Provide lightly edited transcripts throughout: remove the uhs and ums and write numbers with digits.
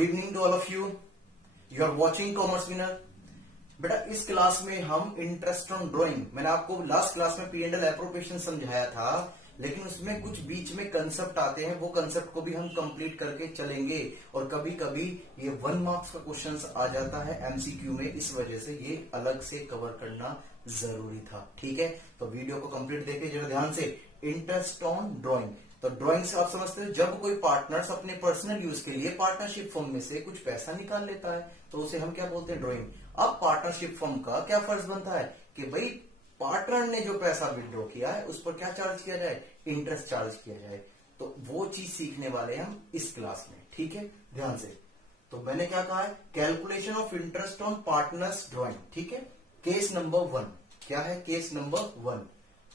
Good evening to all of you are watching commerce winner. बेटा इस class में हम इंटरेस्ट ऑन ड्राइंग, मैंने आपको लास्ट क्लास में P&L एप्रोप्रिएशन समझाया था, लेकिन उसमें कुछ बीच में कंसेप्ट आते हैं, वो कंसेप्ट को भी हम कंप्लीट करके चलेंगे। और कभी कभी ये 1 मार्क्स का क्वेश्चन आ जाता है MCQ में, इस वजह से ये अलग से कवर करना जरूरी था। ठीक है, तो वीडियो को कंप्लीट देखिए जरा ध्यान से। इंटरेस्ट ऑन ड्राइंग, तो ड्राइंग से आप समझते हो जब कोई पार्टनर्स अपने पर्सनल यूज के लिए पार्टनरशिप फर्म में से कुछ पैसा निकाल लेता है तो उसे हम क्या बोलते हैं, ड्राइंग। अब पार्टनरशिप फर्म का क्या फर्ज बनता है कि भाई पार्टनर ने जो पैसा विड्रॉ किया है उस पर क्या चार्ज किया जाए, इंटरेस्ट चार्ज किया जाए। तो वो चीज सीखने वाले हैं हम इस क्लास में। ठीक है, ध्यान से। तो मैंने क्या कहा है, calculation of interest on partners drawing. ठीक है, केस नंबर 1 क्या है, case number 1,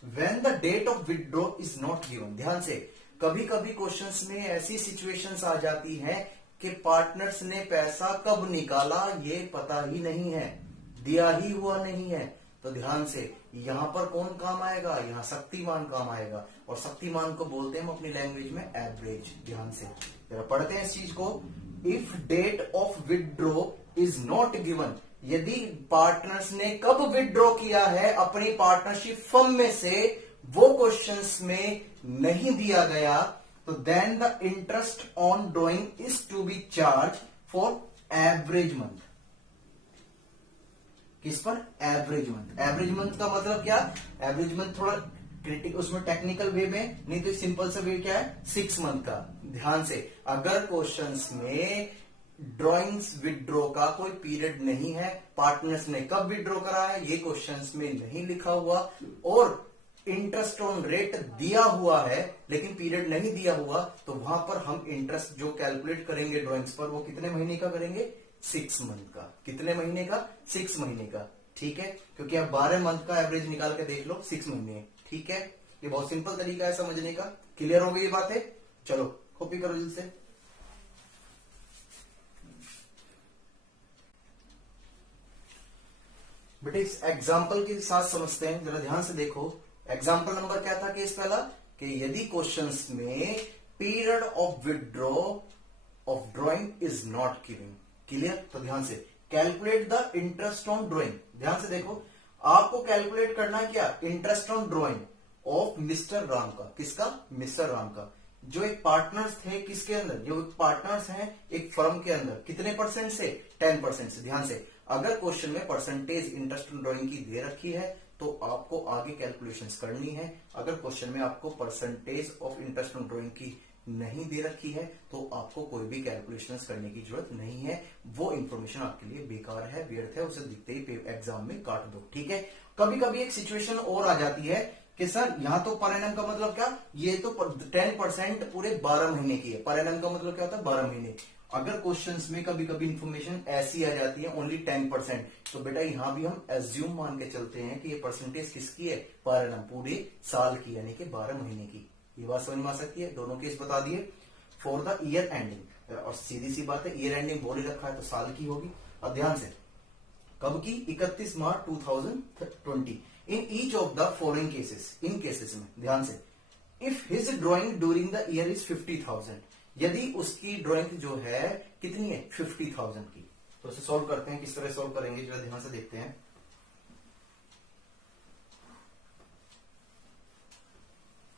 When the date of withdraw is not given। ध्यान से, कभी कभी क्वेश्चंस में ऐसी सिचुएशंस आ जाती हैं कि पार्टनर्स ने पैसा कब निकाला ये पता ही नहीं है, दिया ही हुआ नहीं है। तो ध्यान से, यहां पर कौन काम आएगा, यहां शक्तिमान काम आएगा, और शक्तिमान को बोलते हैं हम अपनी लैंग्वेज में एवरेज। ध्यान से जरा पढ़ते हैं इस चीज को। If date of withdraw is not given, यदि पार्टनर्स ने कब विड्रॉ किया है अपनी पार्टनरशिप फर्म में से वो क्वेश्चंस में नहीं दिया गया, तो then the interest on drawing is to be charge for average month. किस पर, एवरेज मंथ। एवरेज मंथ का मतलब क्या, एवरेज मंथ थोड़ा क्रिटिकल, उसमें टेक्निकल वे में, नहीं तो सिंपल सा वे क्या है, 6 मंथ का। ध्यान से, अगर क्वेश्चंस में ड्राइंग्स विड्रॉ का कोई पीरियड नहीं है, पार्टनर्स ने कब विड्रॉ करा है ये क्वेश्चंस में नहीं लिखा हुआ, और इंटरेस्ट ऑन रेट दिया हुआ है लेकिन पीरियड नहीं दिया हुआ, तो वहां पर हम इंटरेस्ट जो कैलकुलेट करेंगे ड्राइंग्स पर वो कितने महीने का करेंगे, 6 मंथ का। कितने महीने का, 6 महीने का। ठीक है, क्योंकि आप 12 मंथ का एवरेज निकाल के देख लो, 6 महीने। ठीक है, ये बहुत सिंपल तरीका है समझने का। क्लियर हो गई ये बातें, चलो कॉपी करो जल्दी से। बेटे इस एग्जाम्पल के साथ समझते हैं, जरा ध्यान से देखो। एग्जाम्पल नंबर क्या था केस पहला, कि यदि क्वेश्चंस में period of withdraw of drawing is not given. Clear, तो ध्यान से, calculate the interest on drawing. ध्यान से देखो, आपको कैलकुलेट करना है क्या, interest on drying of mister Ram का। किसका, मिस्टर राम का। जो एक पार्टनर्स थे किसके अंदर, जो पार्टनर्स हैं एक फर्म के अंदर, कितने परसेंट से, 10% से। ध्यान से, अगर क्वेश्चन में परसेंटेज इंटरेस्ट ऑन ड्राइंग की दे रखी है तो आपको आगे कैलकुलेशंस करनी है। अगर क्वेश्चन में आपको percentage of interest on drawing की नहीं दे रखी है तो आपको कोई भी कैलकुलेशंस करने की जरूरत नहीं है। वो इंफॉर्मेशन आपके लिए बेकार है, व्यर्थ है, उसे दिखते ही एग्जाम में काट दो। ठीक है, कभी कभी एक सिचुएशन और आ जाती है कि सर यहां तो पर एनम का मतलब क्या, ये तो 10% पूरे 12 महीने की है। पर एनम का मतलब क्या होता है, 12 महीने। अगर क्वेश्चंस में कभी कभी इंफॉर्मेशन ऐसी आ जाती है ओनली 10%, तो बेटा यहां भी हम एज्यूम मान के चलते हैं कि ये परसेंटेज किसकी है, पर एनम, पूरे साल की, यानी कि 12 महीने की। ये बात समझ में आ सकती है। दोनों केस बता दिए। फॉर द ईयर एंडिंग, और सीधी सी बात है, ईयर एंडिंग बोल ही रखा है तो साल की होगी। अब ध्यान से, कब की, 31 मार्च 2020। In each of the following cases, in cases में ध्यान से, if his drawing during the year is 50,000, यदि उसकी ड्राइंग जो है कितनी है, 50,000 की। तो इसे सॉल्व करते हैं, किस तरह सॉल्व करेंगे जरा ध्यान से देखते हैं।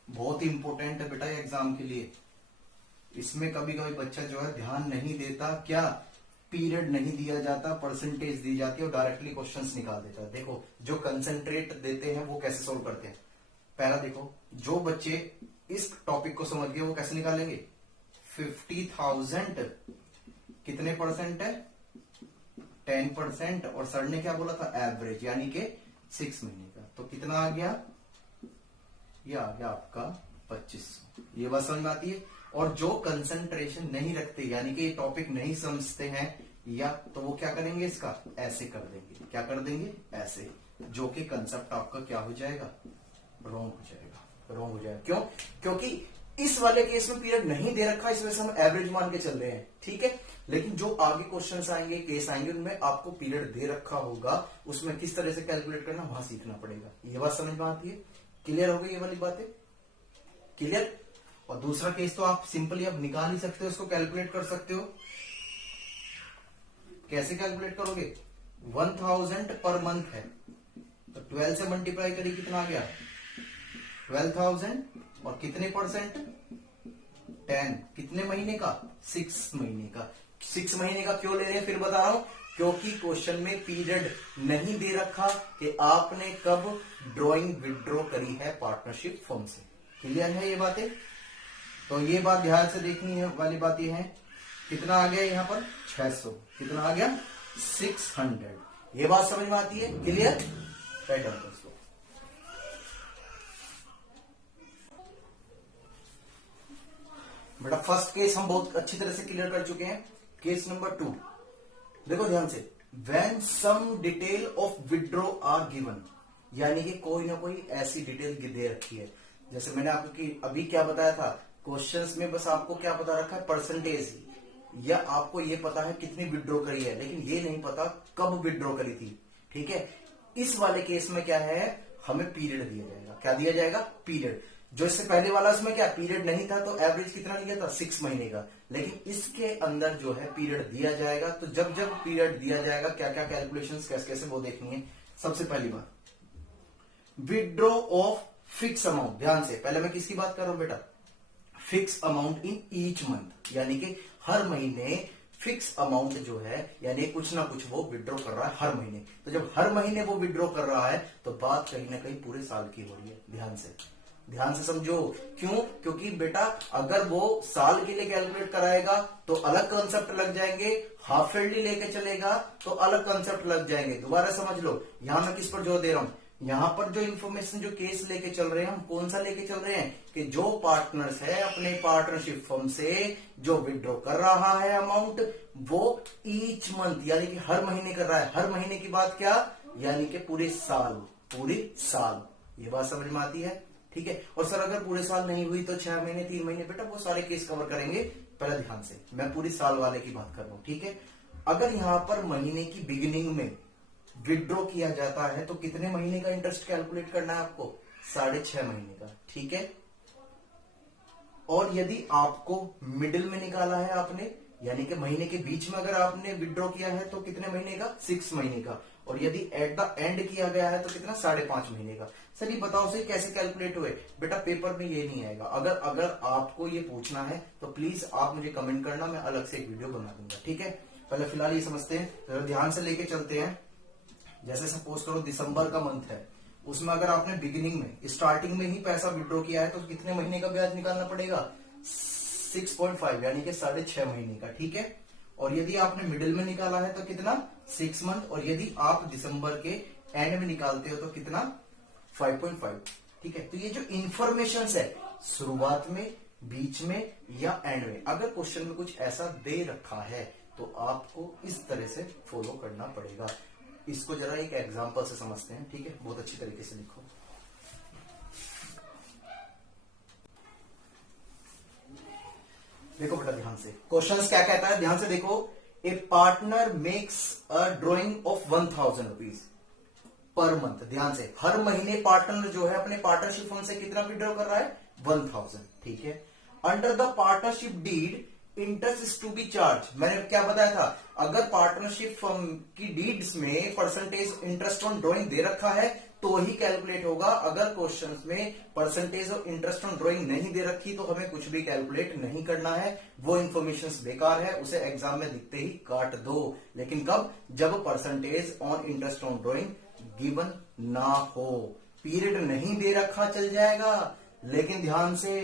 बहुत ही इंपॉर्टेंट है बेटा एग्जाम के लिए। इसमें कभी कभी बच्चा जो है ध्यान नहीं देता, क्या, पीरियड नहीं दिया जाता, परसेंटेज दी जाती है और डायरेक्टली क्वेश्चंस निकाल देता है। देखो जो कंसंट्रेट देते हैं वो कैसे सॉल्व करते हैं। पहला देखो, जो बच्चे इस टॉपिक को समझ गए वो कैसे निकालेंगे, 50,000 कितने परसेंट है, 10%, और सर ने क्या बोला था, एवरेज, यानी कि 6 महीने का। तो कितना आ गया, यह आ गया आपका 2500। ये बात समझ में आती है। और जो कंसंट्रेशन नहीं रखते, यानी कि ये टॉपिक नहीं समझते हैं, या तो वो क्या करेंगे, इसका ऐसे कर देंगे। क्या कर देंगे, ऐसे, जो कि कंसेप्ट आपका क्या हो जाएगा, रॉन्ग हो जाएगा। रॉन्ग हो जाएगा क्यों, क्योंकि इस वाले केस में पीरियड नहीं दे रखा, इस वजह से हम एवरेज मान के चल रहे हैं। ठीक है, लेकिन जो आगे क्वेश्चंस आएंगे, केस आएंगे, उनमें आपको पीरियड दे रखा होगा, उसमें किस तरह से कैलकुलेट करना वहां सीखना पड़ेगा। ये बात समझ में आती है। क्लियर हो गई ये वाली बातें, क्लियर। और दूसरा केस तो आप सिंपली अब निकाल ही सकते हो, उसको कैलकुलेट कर सकते हो। कैसे कैलकुलेट करोगे? 1000 पर मंथ है तो 12 से मल्टीप्लाई करिए, कितना आ गया? 12,000 और कितने परसेंट? 10। कितने महीने का? 6 महीने का। 6 महीने का क्यों ले रहे हैं फिर बता रहा हूं, क्योंकि क्वेश्चन में पीरियड नहीं दे रखा कि आपने कब ड्राइंग विड्रॉ करी है पार्टनरशिप फर्म से। क्लियर है ये बातें? तो ये बात ध्यान से देखनी है वाली बात ये है। कितना आ गया यहां पर? 600। कितना आ गया? 600। ये बात समझ में आती है? क्लियर? Right answer. बेटा फर्स्ट केस हम बहुत अच्छी तरह से क्लियर कर चुके हैं। केस नंबर 2 देखो ध्यान से। When some detail of withdraw are given, यानी कि कोई ना कोई ऐसी डिटेल दे रखी है। जैसे मैंने आपको कि अभी क्या बताया था, क्वेश्चंस में बस आपको क्या पता रखा है? परसेंटेज, या आपको ये पता है कितनी विड्रॉ करी है, लेकिन ये नहीं पता कब विड्रॉ करी थी। ठीक है, इस वाले केस में क्या है, हमें पीरियड दिया जाएगा। क्या दिया जाएगा? पीरियड। जो इससे पहले वाला उसमें क्या पीरियड नहीं था, तो एवरेज कितना दिया था? 6 महीने का। लेकिन इसके अंदर जो है पीरियड दिया जाएगा। तो जब जब पीरियड दिया जाएगा क्या क्या कैलकुलेशंस कैसे कैसे वो देखनी है। सबसे पहली बात, विड्रॉ ऑफ फिक्स अमाउंट। ध्यान से, पहले मैं किसकी बात कर रहा हूं बेटा? Fix amount in each month, यानी कि हर महीने फिक्स अमाउंट जो है, यानी कुछ ना कुछ वो विड्रॉ कर रहा है हर महीने। तो जब हर महीने वो विड्रॉ कर रहा है तो बात कहीं ना कहीं पूरे साल की हो रही है। ध्यान से समझो। क्यों? क्योंकि बेटा अगर वो साल के लिए कैलकुलेट कराएगा तो अलग कॉन्सेप्ट लग जाएंगे, हाफ ईयरली लेके चलेगा तो अलग कॉन्सेप्ट लग जाएंगे। दोबारा समझ लो, यहां मैं किस पर जोर दे रहा हूं। यहां पर जो इन्फॉर्मेशन, जो केस लेके चल रहे हैं हम, कौन सा लेके चल रहे हैं कि जो पार्टनर्स है अपने पार्टनरशिप फर्म से जो विड्रॉ कर रहा है अमाउंट, वो ईच मंथ यानी कि हर महीने कर रहा है। हर महीने की बात क्या? यानी कि पूरे साल। ये बात समझ में आती है? ठीक है। और सर अगर पूरे साल नहीं हुई तो 6 महीने, 3 महीने, बेटा वो सारे केस कवर करेंगे। पहले ध्यान से, मैं पूरी साल वाले की बात कर रहा हूं। ठीक है, अगर यहां पर महीने की बिगिनिंग में विड्रॉ किया जाता है तो कितने महीने का इंटरेस्ट कैलकुलेट करना है आपको? 6.5 महीने का। ठीक है, और यदि आपको मिडिल में निकाला है आपने, यानी कि महीने के बीच में अगर आपने विड्रॉ किया है तो कितने महीने का? 6 महीने का। और यदि एट द एंड किया गया है तो कितना? 5.5 महीने का। सर ये बताओ से कैसे कैलकुलेट हुए? बेटा पेपर में ये नहीं आएगा। अगर आपको ये पूछना है तो प्लीज आप मुझे कमेंट करना, मैं अलग से एक वीडियो बना दूंगा। ठीक है, पहले फिलहाल ये समझते हैं, जरा ध्यान से लेके चलते हैं। जैसे सपोज करो दिसंबर का मंथ है, उसमें अगर आपने बिगिनिंग में, स्टार्टिंग में ही पैसा विड्रॉ किया है तो कितने महीने का ब्याज निकालना पड़ेगा? 6.5 यानी कि 6.5 महीने का। ठीक है, और यदि आपने मिडिल में निकाला है तो कितना? 6 मंथ। और यदि आप दिसंबर के एंड में निकालते हो तो कितना? 5.5। ठीक है, तो ये जो इंफॉर्मेशन है शुरुआत में, बीच में या एंड में, अगर क्वेश्चन में कुछ ऐसा दे रखा है तो आपको इस तरह से फॉलो करना पड़ेगा। इसको जरा एक एग्जांपल से समझते हैं। ठीक है, बहुत अच्छी तरीके से लिखो। देखो बेटा ध्यान से, क्वेश्चन क्या कहता है, ध्यान से देखो। A partner makes a drawing of 1000 rupees per month. ध्यान से, हर महीने पार्टनर जो है अपने पार्टनरशिप फंड से कितना विड्रॉ कर रहा है? 1000। ठीक है, under the partnership deed interest is to be charge. मैंने क्या बताया था, अगर पार्टनरशिप फर्म की डीड्स में परसेंटेज इंटरेस्ट ऑन ड्रॉइंग दे रखा है तो ही कैलकुलेट होगा। अगर क्वेश्चंस में percentage of interest on drawing नहीं दे रखी तो हमें कुछ भी कैलकुलेट नहीं करना है। वो इन्फॉर्मेशन बेकार है, उसे एग्जाम में दिखते ही काट दो। लेकिन कब? जब percentage on interest on drawing given ना हो। पीरियड नहीं दे रखा चल जाएगा, लेकिन ध्यान से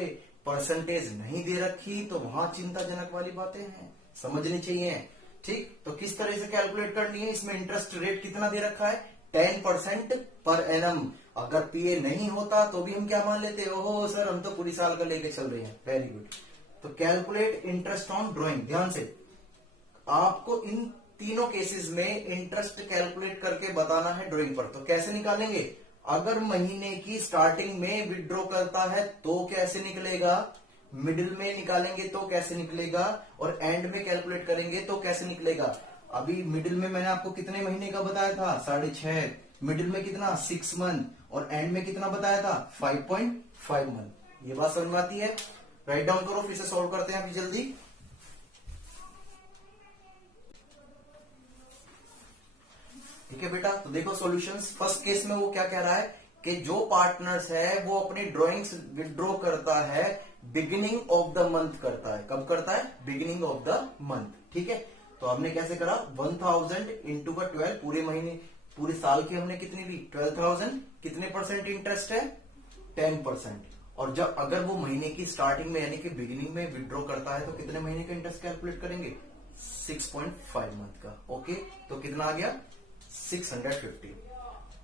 परसेंटेज नहीं दे रखी तो वहां चिंताजनक वाली बातें हैं, समझनी चाहिए। ठीक, तो किस तरह से कैलकुलेट करनी है? इसमें इंटरेस्ट रेट कितना दे रखा है? 10% पर एनम। अगर पीए नहीं होता तो भी हम क्या मान लेते? ओहो सर हम तो पूरी साल का लेके चल रहे हैं। Very good. तो कैलकुलेट इंटरेस्ट ऑन ड्रॉइंग। ध्यान से, आपको इन तीनों केसेस में इंटरेस्ट कैलकुलेट करके बताना है ड्रॉइंग पर। तो कैसे निकालेंगे? अगर महीने की स्टार्टिंग में विड्रॉ करता है तो कैसे निकलेगा, मिडिल में निकालेंगे तो कैसे निकलेगा, और एंड में कैलकुलेट करेंगे तो कैसे निकलेगा। अभी मिडिल में मैंने आपको कितने महीने का बताया था? 6.5। मिडिल में कितना? 6 मंथ। और एंड में कितना बताया था? 5.5 मंथ। ये बात समझ में आती है? राइट डाउन करो, फिर से सॉल्व करते हैं अभी जल्दी। ठीक है बेटा, तो देखो सॉल्यूशंस। फर्स्ट केस में वो क्या कह रहा है कि जो पार्टनर्स है वो अपनी ड्रॉइंग्स विड्रॉ करता है बिगिनिंग ऑफ द मंथ करता है। कब करता है? Beginning of the month. ठीक है, तो हमने कैसे करा? 1000 इंटू का 12, पूरे महीने पूरे साल की हमने कितनी ली? 12,000। कितने परसेंट इंटरेस्ट है? 10%। और जब अगर वो महीने की स्टार्टिंग में यानी कि बिगिनिंग में विड्रॉ करता है तो कितने महीने का इंटरेस्ट कैलकुलेट करेंगे? 6.5 मंथ का। ओके, तो कितना आ गया? 650।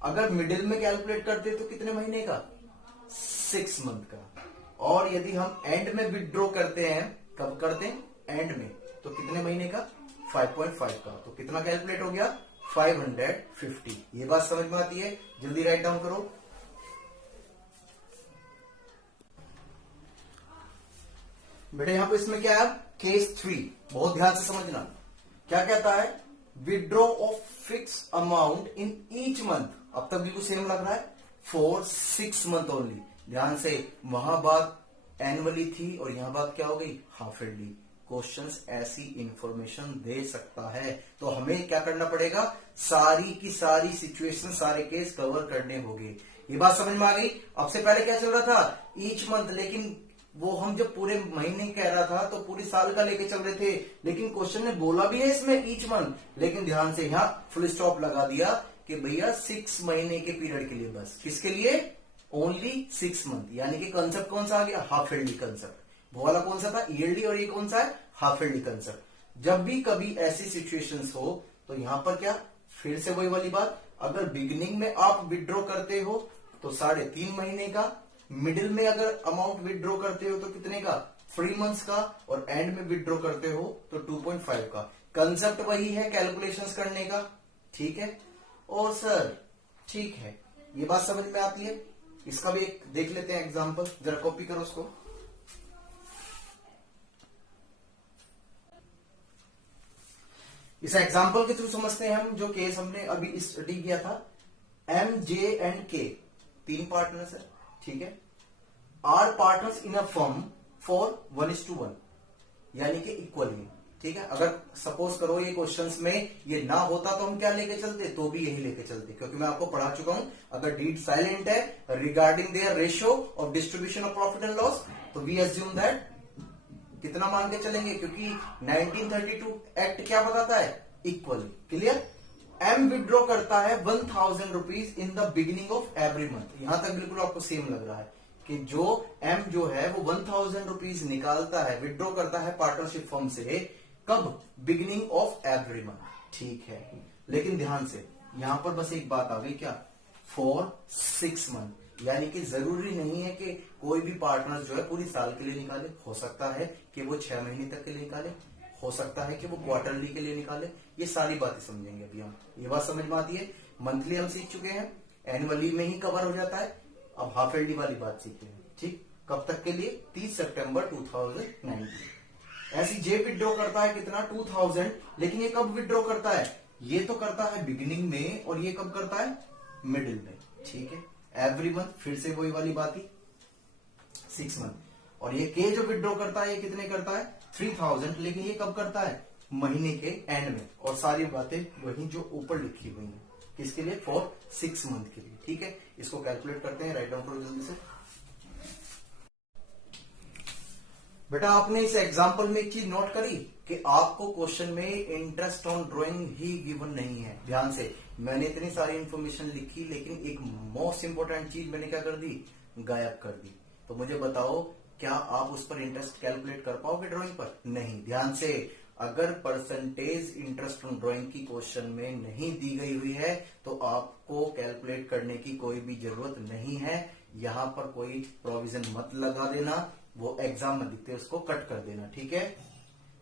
अगर मिडिल में कैलकुलेट करते तो कितने महीने का? 6 मंथ का। और यदि हम एंड में विड्रॉ करते हैं, कब करते हैं? एंड में, तो कितने महीने का? 5.5 का। तो कितना कैलकुलेट हो गया? 550। ये बात समझ में आती है? जल्दी राइट डाउन करो। बेटे यहां पे इसमें क्या है? केस 3, बहुत ध्यान से समझना। क्या कहता है? Withdraw of fix amount in each month. अब तक बिल्कुल सेम लग रहा है, फॉर 6 मंथ ओनली। ध्यान से, वहां बात एनुअली थी और यहां बात क्या हो गई? Half yearly. क्वेश्चंस ऐसी इंफॉर्मेशन दे सकता है, तो हमें क्या करना पड़ेगा? सारी की सारी सिचुएशन, सारे केस कवर करने होंगे। ये बात समझ में आ गई? अब से पहले क्या चल रहा था? ईच मंथ, लेकिन वो हम जब पूरे महीने कह रहा था तो पूरी साल का लेके चल रहे थे, लेकिन क्वेश्चन ने बोला भी है इसमें ईच मंथ, लेकिन ध्यान से यहां फुल स्टॉप लगा दिया कि भैया 6 महीने के पीरियड के लिए बस। किसके लिए? Only 6 month. यानी कि कंसेप्ट कौन सा आ गया? Half yearly concept. वो वाला कौन सा था? ईयरली, और ये कौन सा है? Half yearly concept. जब भी कभी ऐसी सिचुएशंस हो तो यहां पर क्या? फिर से वही वाली बात, अगर बिगिनिंग में आप विड्रॉ करते हो तो 3.5 महीने का, मिडिल में अगर अमाउंट विड्रॉ करते हो तो कितने का? 3 मंथ्स का, और एंड में विड्रॉ करते हो तो 2.5 का। कंसेप्ट वही है कैलकुलेशंस करने का। ठीक है, और सर ठीक है, ये बात समझ में आती है। इसका भी एक देख लेते हैं एग्जांपल, जरा कॉपी करो उसको। इस एग्जांपल के थ्रू समझते हैं हम जो केस हमने अभी स्टडी किया था। एम, जे एंड के 3 पार्टनर्स है। ठीक है, are partners in a firm for 1:1, यानी कि इक्वली। ठीक है, अगर सपोज करो ये क्वेश्चंस में ये ना होता तो हम क्या लेके चलते? तो भी यही लेके चलते, क्योंकि मैं आपको पढ़ा चुका हूं, अगर डीड साइलेंट है regarding their ratio of distribution of profit and loss, तो वी अज्यूम दैट कितना मान के चलेंगे, क्योंकि 1932 एक्ट क्या बताता है? इक्वली। क्लियर? एम विड्रॉ करता है 1000 rupees in the beginning of every month. यहां तक बिल्कुल आपको सेम लग रहा है कि जो एम जो है वो 1000 रुपीज निकालता है, विड्रॉ करता है पार्टनरशिप फर्म से। कब? Beginning of every month. ठीक है, लेकिन ध्यान से यहां पर बस एक बात आ गई, क्या? फॉर 6 मंथ, यानी कि जरूरी नहीं है कि कोई भी पार्टनर जो है पूरी साल के लिए निकाले। हो सकता है कि वो 6 महीने तक के लिए निकाले, हो सकता है कि वो क्वार्टरली के लिए निकाले। ये सारी बातें समझेंगे अभी हम। ये बात समझ में आती है? मंथली हम सीख चुके हैं, एनुअली में ही कवर हो जाता है। अब हाफ ईयरली वाली बात सीख रहे हैं। ठीक, कब तक के लिए? 30 सितंबर 2019। ऐसी जे विड्रॉ करता है कितना? 2000, लेकिन ये कब विड्रॉ करता है? ये तो करता है बिगिनिंग में, और ये कब करता है? मिडिल में। ठीक है, एवरी मंथ, फिर से वही वाली बात ही, 6 मंथ। और ये के जो विड्रॉ करता है ये कितने करता है? 3000, लेकिन ये कब करता है? महीने के एंड में। और सारी बातें वही जो ऊपर लिखी हुई है, किसके लिए? फॉर 6 मंथ के लिए। ठीक है, इसको कैलकुलेट करते हैं, राइट डाउन करो जल्दी से। बेटा आपने इस एग्जांपल में एक चीज नोट करी कि आपको क्वेश्चन में interest on drawing he given नहीं है। ध्यान से, मैंने इतनी सारी इंफॉर्मेशन लिखी, लेकिन एक मोस्ट इंपोर्टेंट चीज मैंने क्या कर दी? गायब कर दी। तो मुझे बताओ, क्या आप उस पर इंटरेस्ट कैलकुलेट कर पाओगे ड्राइंग पर? नहीं। ध्यान से, अगर परसेंटेज इंटरेस्ट ऑन ड्राइंग की क्वेश्चन में नहीं दी गई हुई है तो आपको कैलकुलेट करने की कोई भी जरूरत नहीं है। यहां पर कोई प्रोविजन मत लगा देना, वो एग्जाम में दिखते उसको कट कर देना। ठीक है,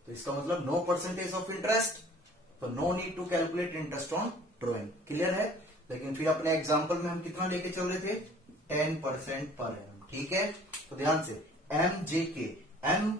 तो इसका मतलब नो परसेंटेज ऑफ इंटरेस्ट, तो no need to calculate interest on drawing. Clear है? लेकिन फिर अपने एग्जाम्पल में हम कितना लेके चल रहे थे? 10% पर एनम। ठीक है, तो ध्यान से, एम जे के, एम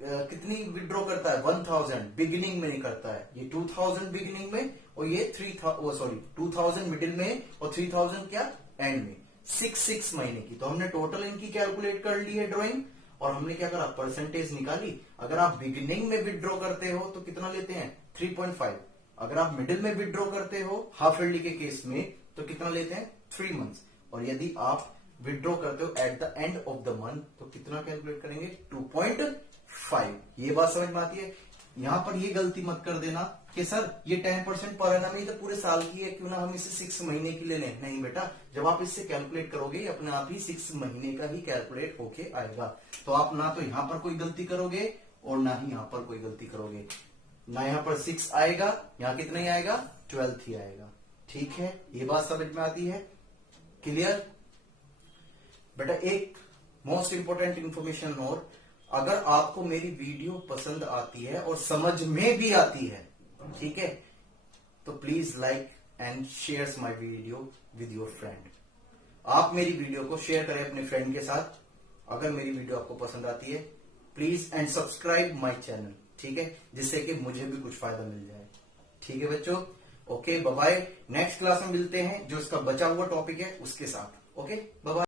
कितनी विड्रॉ करता है? 1000 बिगिनिंग में नहीं करता है, ये 2000 बिगिनिंग में, और ये 2000 मिडिल में, और 3000 क्या? एंड में। 6 महीने की। तो हमने टोटल इनकी कैलकुलेट कर ली है ड्राइंग, और हमने क्या करा? परसेंटेज निकाली। अगर आप बिगिनिंग में विड्रॉ करते हो तो कितना लेते हैं? 3.5। अगर आप मिडिल में विड्रॉ करते हो हाफ ईयरली के केस में तो कितना लेते हैं 3 मंथ्स, और यदि आप विड्रॉ करते हो at the end of the month तो कितना कैलकुलेट करेंगे 2.5। ये बात समझ में आती है। यहां पर ये गलती मत कर देना कि सर ये 10% पर एनम ही तो पूरे साल की है, क्यों ना हम इसे 6 महीने की ले लें। नहीं बेटा, जब आप इससे कैलकुलेट करोगे अपने आप ही 6 महीने का ही कैलकुलेट होके आएगा। तो आप ना तो यहां पर कोई गलती करोगे और ना ही यहां पर कोई गलती करोगे। ना यहां पर 6 आएगा, यहां कितना ही आएगा 12 ही आएगा। ठीक है, ये बात समझ में आती है? क्लियर बेटा? एक मोस्ट इंपोर्टेंट इंफॉर्मेशन और, अगर आपको मेरी वीडियो पसंद आती है और समझ में भी आती है, ठीक है, तो please like and share my video with your friend. आप मेरी वीडियो को शेयर करें अपने फ्रेंड के साथ। अगर मेरी वीडियो आपको पसंद आती है please and subscribe my channel, ठीक है, जिससे कि मुझे भी कुछ फायदा मिल जाए। ठीक है बच्चों, okay bye bye. Next class में मिलते हैं जो इसका बचा हुआ टॉपिक है उसके साथ। Okay bye bye.